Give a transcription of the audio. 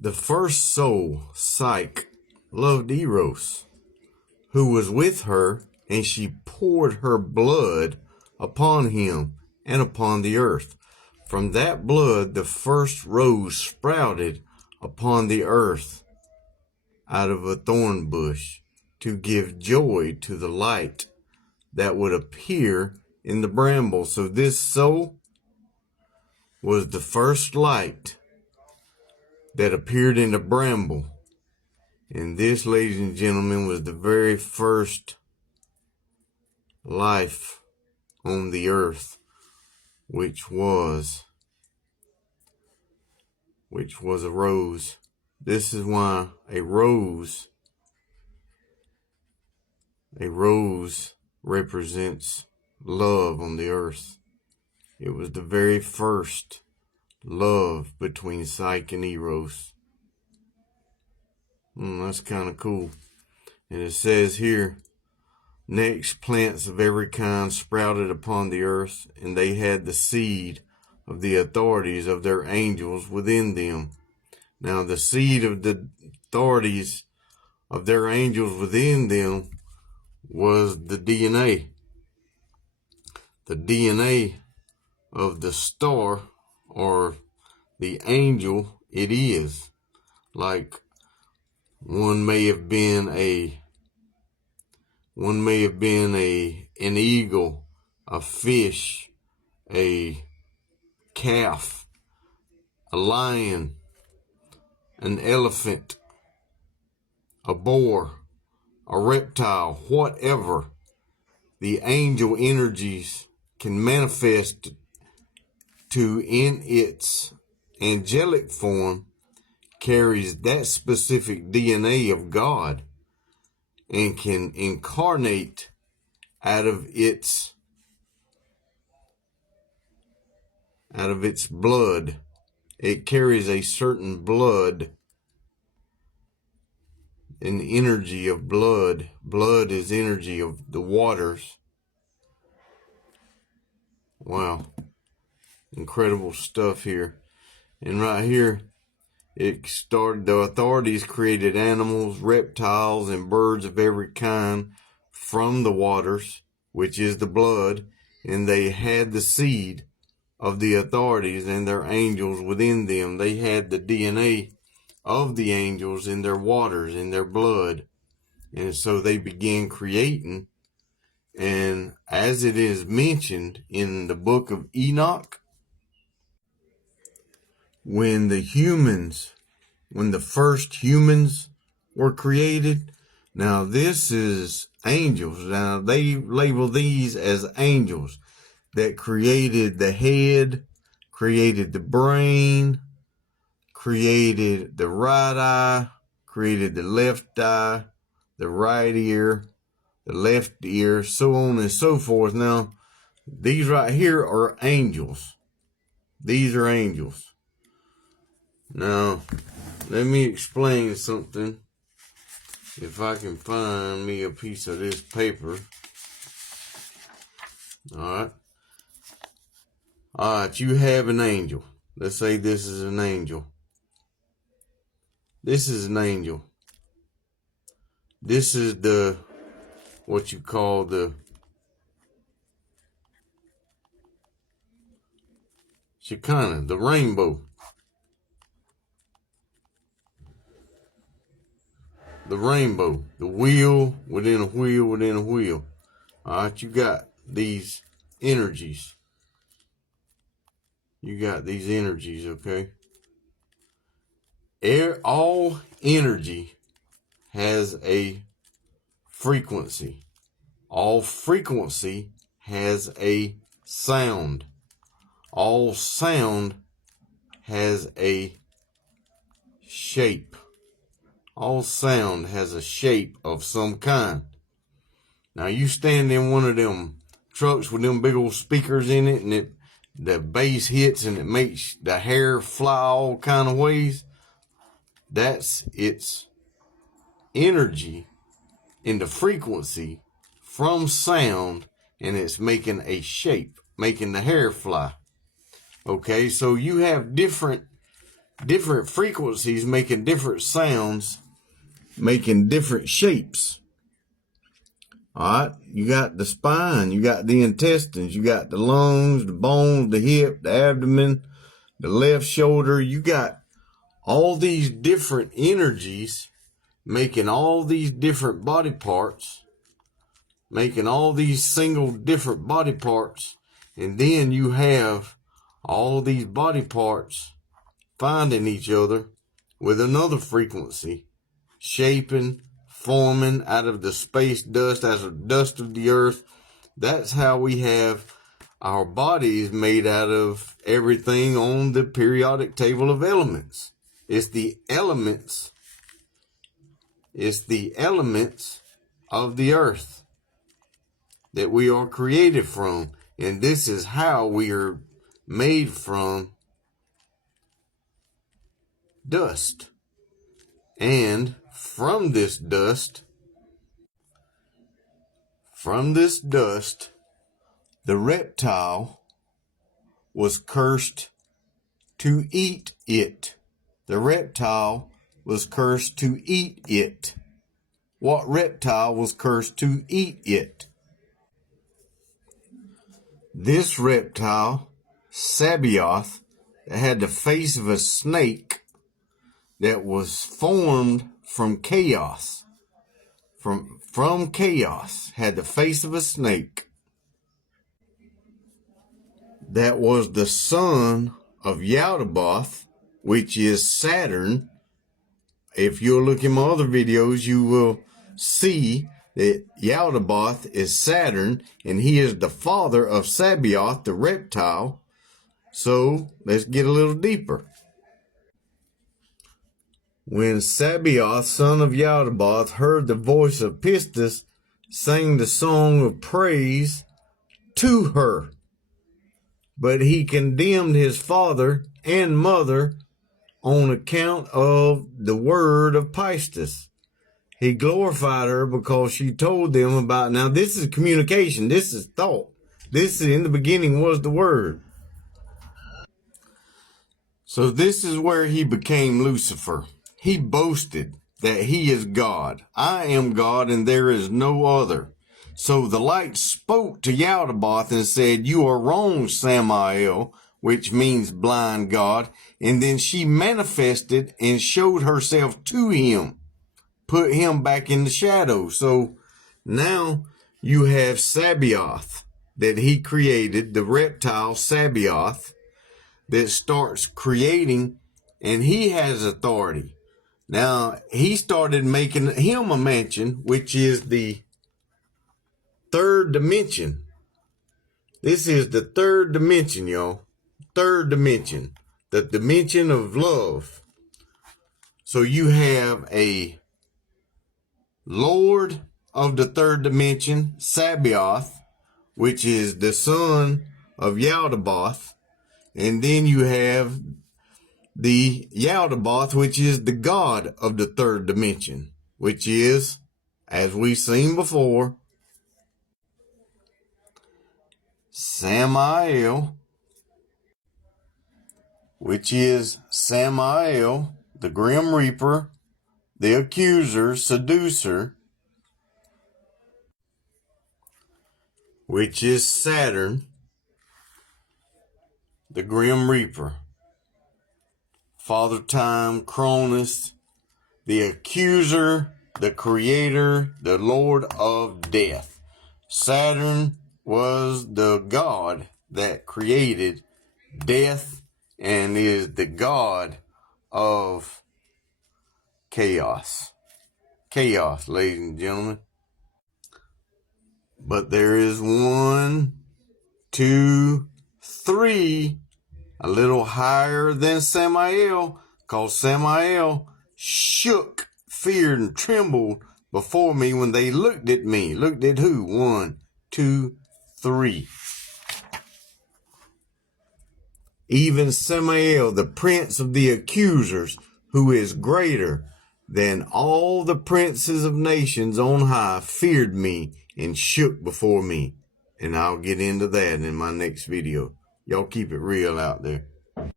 The first soul, Psyche, loved Eros, who was with her, and she poured her blood upon him and upon the earth. From that blood the first rose sprouted upon the earth out of a thorn bush, to give joy to the light that would appear in the bramble. So this soul was the first light that appeared in the bramble. And this, ladies and gentlemen, was the very first life on the earth, which was a rose. This is why a rose represents love on the earth. It was the very first love between Psyche and Eros. That's kind of cool. And it says here, next plants of every kind sprouted upon the earth, and they had the seed of the authorities of their angels within them. Now the seed of the authorities of their angels within them was the DNA. The DNA of the star or the angel it is. Like one may have been an eagle, a fish, a calf, a lion, an elephant, a boar, a reptile, whatever. The angel energies can manifest to in its angelic form carries that specific DNA of God and can incarnate out of its blood. It carries a certain blood, an energy of blood. Blood is energy of the waters. Wow. Incredible stuff here. And right here, the authorities created animals, reptiles, and birds of every kind from the waters, which is the blood, and they had the seed of the authorities and their angels within them. They had the DNA of the angels in their waters, in their blood. And so they began creating. And as it is mentioned in the book of Enoch, when the first humans were created, now this is angels. Now they label these as angels that created the head, created the brain, created the right eye, created the left eye, the right ear, the left ear, so on and so forth. Now, these right here are angels. These are angels. Now, let me explain something. If I can find me a piece of this paper. Alright, you have an angel. Let's say this is an angel. This is an angel. This is what you call the Shekinah, the rainbow. The rainbow, the wheel within a wheel within a wheel. Alright, you got these energies. You got these energies, okay? All energy has a frequency. All frequency has a sound. All sound has a shape. All sound has a shape of some kind. Now you stand in one of them trucks with them big old speakers in it, and the bass hits and it makes the hair fly all kind of ways. That's its energy in the frequency from sound, and it's making a shape, making the hair fly. Okay, so you have different different frequencies making different sounds, making different shapes. All right, you got the spine, you got the intestines, you got the lungs, the bones, the hip, the abdomen, the left shoulder. You got all these different energies making all these different body parts, making all these single different body parts. And then you have all these body parts finding each other with another frequency, shaping, forming out of the space dust, as of dust of the earth. That's how we have our bodies made out of everything on the periodic table of elements. It's the elements. It's the elements of the earth that we are created from. And this is how we are made from dust. And from this dust, the reptile was cursed to eat it. The reptile was cursed to eat it. What reptile was cursed to eat it? This reptile, Sabaoth, that had the face of a snake, that was formed from chaos. From chaos, had the face of a snake. That was the son of Yaldabaoth, which is Saturn. If you'll look in my other videos, you will see that Yaldabaoth is Saturn, and he is the father of Sabaoth, the reptile. So let's get a little deeper. When Sabaoth, son of Yaldabaoth, heard the voice of Pistis, sang the song of praise to her. But he condemned his father and mother on account of the word of Pistis. He glorified her because she told them about, now this is communication, this is thought. This is, in the beginning was the word. So this is where he became Lucifer. He boasted that he is God. I am God and there is no other. So the light spoke to Yaldabaoth and said, you are wrong, Samael, which means blind God. And then she manifested and showed herself to him, put him back in the shadow. So now you have Sabaoth that he created, the reptile Sabaoth, that starts creating, and he has authority. Now, he started making him a mansion, which is the third dimension. This is the third dimension, y'all. Third dimension. The dimension of love. So you have a Lord of the third dimension, Sabaoth, which is the son of Yaldabaoth. And then you have the Yaldabaoth, which is the god of the third dimension, which is, as we've seen before, Samael, which is Samael, the Grim Reaper, the accuser, seducer, which is Saturn, the Grim Reaper. Father Time, Cronus, the accuser, the creator, the Lord of death. Saturn was the god that created death and is the god of chaos. Chaos, ladies and gentlemen. But there is 1, 2, 3, a little higher than Samael, because Samael shook, feared, and trembled before me when they looked at me. Looked at who? 1, 2, 3. Even Samael, the prince of the accusers, who is greater than all the princes of nations on high, feared me and shook before me. And I'll get into that in my next video. Y'all keep it real out there.